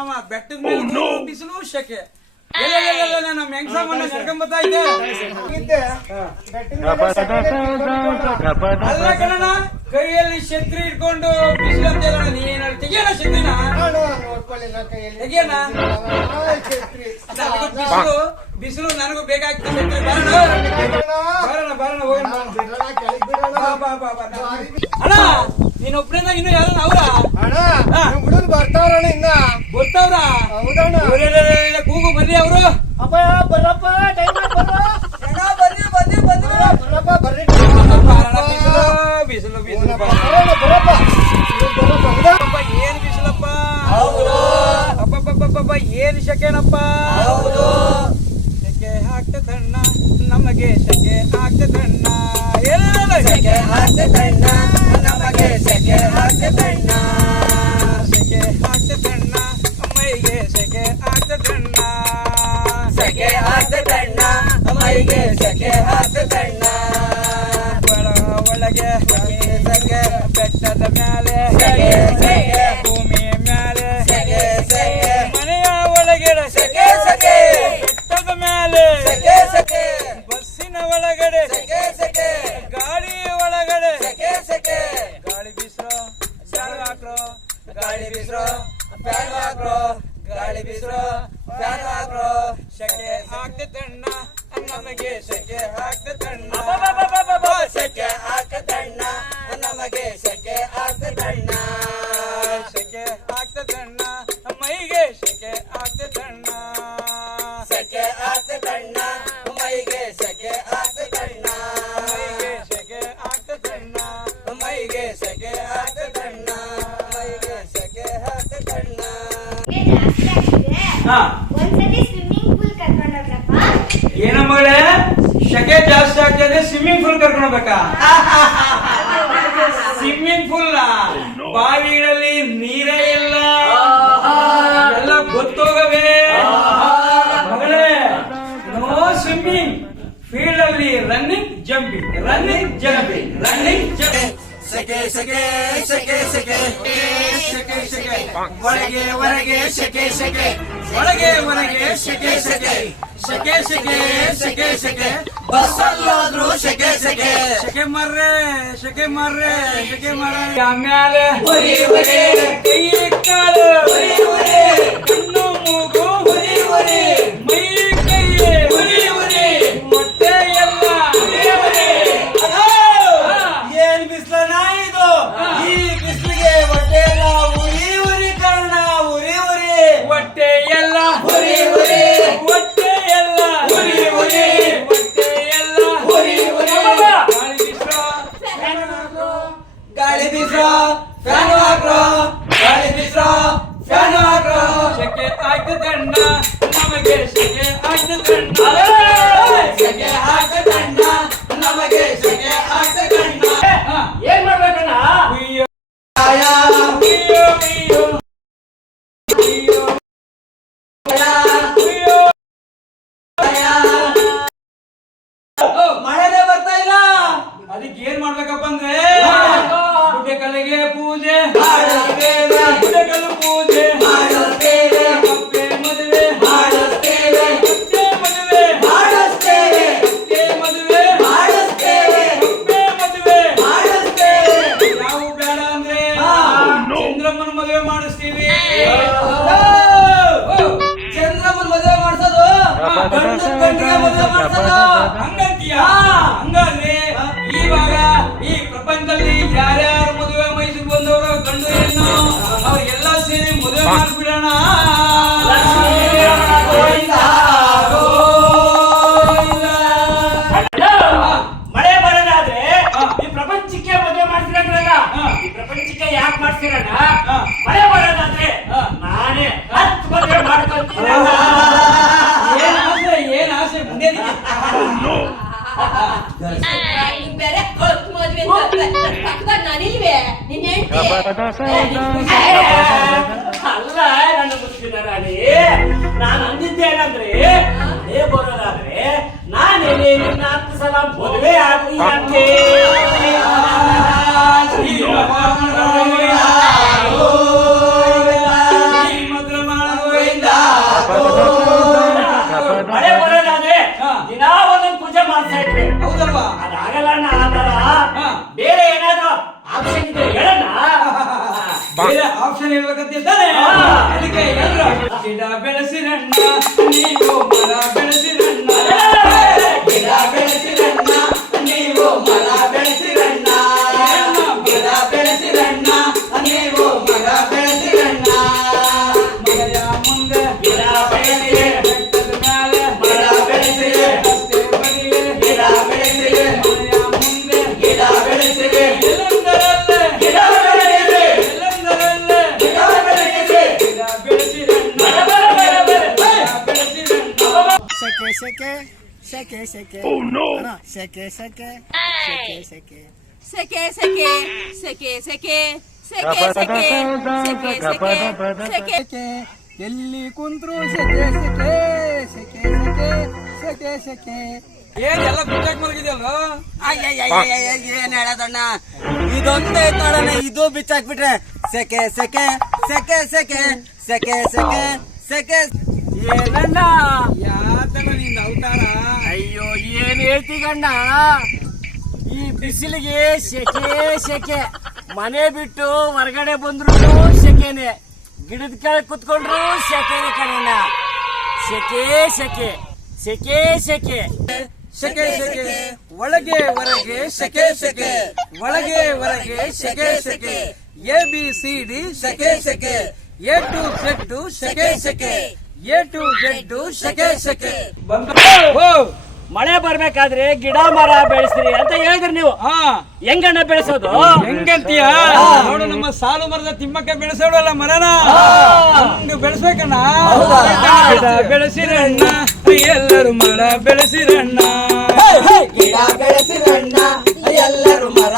ಅವ ಬೆಟ್ಟದ ಮೇಲೆ ಬಿಸಿಲು ಶೆಕೆ ನಮ್ಮ ಬರ್ತಾ ಇದ್ದೆ. ಅಲ್ಲ ಕೈಯಲ್ಲಿ ಶತ್ರಿ ಇಟ್ಕೊಂಡು ಬಿಸಿಲು ಅಂತ ಹೇಳೋಣ ನೀನ್ ತೆಗಿಯೋಣ. ತೆಗಿಯೋಣ ಬಿಸಿಲು ಬಿಸಿಲು ನನಗೂ ಬೇಕಾಗ್ತದೆ ಬರೋಣ ಬರೋಣ ಹೋಗೋಣ. ಅಣ್ಣ ನೀನ್ ಒಬ್ಬರಿಂದ ಇನ್ನು ಯಾರು ಅವರ? ಹುಡುಗರು ಬರ್ತಾವ್ರಣ್ಣ ಇನ್ನ. ಗೊತ್ತವ್ರ? ಹೌದಣ್ಣ. ಕೂಗು ಬರ್ರಿ ಅವರು. ಅಪ್ಪ ಬರ್ರಪ್ಪ ಟೈಮ್ ಬರ್ರ ಬರ್ರಿ ಬರ್ರಿ. ಬರ್ರಿ ಬರ್ರಪ್ಪ ಬರ್ರಿ. ಬಿಸಿಲು ಬಿಸಿಲು ಬರಪ್ಪ ಹೌದಾ? ಅಪ್ಪ, ಏನ್ ಬಿಸಿಲಪ್ಪ? ಅಪ್ಪಪ್ಪಪ್ಪಪ್ಪ ಏನ್ ಶಕೆನಪ್ಪ? ಶಕೆ ಹಾಕ್ತದಣ್ಣ ನಮಗೆ ಶಕೆ ಹಾಕ್ತದಣ್ಣ ಏನೇನಲ್ಲ ಶಕೆ ಹಾಕ್ತದಣ್ಣ ನಮಗೆ ಶಕೆ ಹಾಕ್ತದಣ್ಣ ಶಕೆ ಆಗ್ತದಣ್ಣ ಮೈಗೆ ಶೆಕೆ ಆಗ್ತದಣ್ಣ ಶೆಕೆ ಆಗ್ತದಣ್ಣ ಮೈಗೆ ಶೆಕೆ ಆಗ್ತದಣ್ಣ ಒಳ ಒಳಗೆ ಸೆಗೆ ಬೆಟ್ಟದ ಮ್ಯಾಲೆ ಭೂಮಿ ಮ್ಯಾಲೆ ಗಾಳಿ ಬಿಸಿರು ಫ್ಯಾನ್ ಹಾಕ್ರೋ ಶೆಕೆ ಹಾಕ್ತಣ್ಣ ನಮಗೆ ಶೆಕೆ ಹಾಕ್ತಣ್ಣ ಶೆಕೆ ಹಾಕ್ತಣ್ಣ ನಮಗೆ ಒಂದ್ಸತಿ ಸ್ವಿಮ್ಮಿಂಗ್ ಪೂಲ್ ಏನ ಮಗಳೇ? ಶಕೆ ಜಾಸ್ತಿ ಆಗ್ತದೆ ಸ್ವಿಮ್ಮಿಂಗ್ ಪೂಲ್ ಕರ್ಕೊಂಡು ಹೋಗ್ಬೇಕಾ? ಸ್ವಿಮ್ಮಿಂಗ್ ಪೂಲ್ ಬಾವಿಗಳಲ್ಲಿ ನೀರೇ ಇಲ್ಲ. ಎಲ್ಲ ಗೊತ್ತೋಗವೆ. ಮಗಳೇ ನೋ ಸ್ವಿಮ್ಮಿಂಗ್ ಫೀಲ್ಡ್ ಅಲ್ಲಿ running jumping running jumping running jumping ಸೆಕೆ ಸೆಕೆ ಸೆಕೆ ಸೆಕೆ ಸೆಕೆ ಸೆಕೆ ಒಳಗೆ ಹೊರಗೆ ಸೆಕೆ ಸೆಕೆ ಒಳಗೆ ಹೊರಗೆ ಶಕೆ ಶಕೆ. ಶಕೆ ಶಕೆ ಶಕೆ ಸೆಕೆ ಬಸ್ಸಲ್ಲಾದ್ರೂ ಶಕೆ ಶಕೆ. ಶಕೆ ಮರ್ರೆ ಶಕೆ ಮರ್ರೆ ಶಕೆ ಮರ್ರೆ. ಆಮ್ಯಾಲೆ ಹೊರಿ ಹೊರಿ. ಕೈ ಕಾಲು ಹೊರಿ ಹೊರಿ. ಕಣ್ಣು ಮೂಗು ಹೊರಿ ಹೊರಿ. đâu, ăn đi. ಬೇರೆ ಹೊತ್ತು ಮದ್ವೆ ಪಕ್ಕದಾಗ ನಾನಿಲ್ವೇ ನಿನ್ನ ಹೆಂಡತಿ ಅಲ್ಲ ನನ್ನ ಮುಚ್ಚಿನ ರಾಣಿ ನಾನು ಅಂದಿದ್ದೇನಂದ್ರೆ ಅದೇ ಬರೋದಾದ್ರೆ ನಾನು ನಿನ್ನ ಹತ್ತು ಸಲ ಮದುವೆ ಆಗ್ಲಿ ಅಂತೆ Vivo! ಸೆಕೆ it, shake it. ಸೆಕೆ ಸೆಕೆ ಸೆಕೆ ಸೆಕೆ ಸೆಕೆ ಸೆಕೆ ಸೆಕೆ ಸೆಕೆ ಸೆಕೆ ಸೆಕೆ ಎಲ್ಲಿ ಕುಂತ್ರು? ಸೆಕೆ ಸೆಕೆ ಸೆಕೆ ಸೆಕೆ ಸೆಕೆ ಸೆಕೆ ಏನ್ ಎಲ್ಲ ಬಿಟ್ಟಾಕ್ ಮಲಗಿದ್ಯಲ್ವ? ಏನ್ ಹೇಳೋದಣ್ಣ? ಇದೊಂದೇ ತಡನೆ ಇದು ಬಿಚ್ಚಾಕ್ ಬಿಟ್ರೆ ಸೆಕೆ ಸೆಕೆ ಸೆಕೆ ಸೆಕೆ ಸೆಕೆ ಸೆಕೆ ಸೆಕೆ ಏನಣ್ಣ? ಏನ್ ಗಂಡ? ಈ ಬಿಸಿಲಿಗೆ ಸೆಕೆ ಸೆಕೆ ಮನೆ ಬಿಟ್ಟು ಹೊರಗಡೆ ಬಂದ್ರು ಸೆಕೆನೆ ಗಿಡದ ಕೆಳಗೆ ಕುತ್ಕೊಂಡ್ರು ಸೆಕೆನೆ ಕಣಣ್ಣ ಸೆಕೆ ಸೆಕೆ ಸೆಕೆ ಸೆಕೆ ಸೆಕೆ ಸೆಕೆ ಒಳಗೆ ಹೊರಗೆ ಸೆಕೆ ಸೆಕೆ ಒಳಗೆ ಹೊರಗೆ ಸೆಕೆ ಸೆಕೆ ಎ ಬಿ ಸಿ ಡಿ ಸೆಕೆ ಸೆಕೆ ಎ ಟು ಜೆಡ್ ಸೆಕೆ ಸೆಕೆ ಎ ಟು ಜೆಡ್ ಸೆಕೆ ಸೆಕೆ ಓ ಮಳೆ ಬರ್ಬೇಕಾದ್ರೆ ಗಿಡ ಮರ ಬೆಳೆಸ್ರಿ ಅಂತ ಹೇಳಿದ್ರಿ ನೀವು. ಹಾ. ಹೆಂಗಣ್ಣ ಬೆಳೆಸೋದು? ಹೆಂಗಂತೀಯ? ನೋಡು ನಮ್ಮ ಸಾಲು ಮರದ ತಿಮ್ಮಕ್ಕ ಬೆಳೆಸೋಡಲ್ಲ ಮರನ? ಹಂಗ ಬೆಳೆಸ್ಬೇಕಣ್ಣ? ಗಿಡ ಬೆಳೆಸಿರಣ್ಣ. ಎಲ್ಲರೂ ಮರ ಬೆಳೆಸಿರಣ್ಣ. ಗಿಡ ಬೆಳೆಸಿರಣ್ಣ. ಎಲ್ಲರೂ ಮರ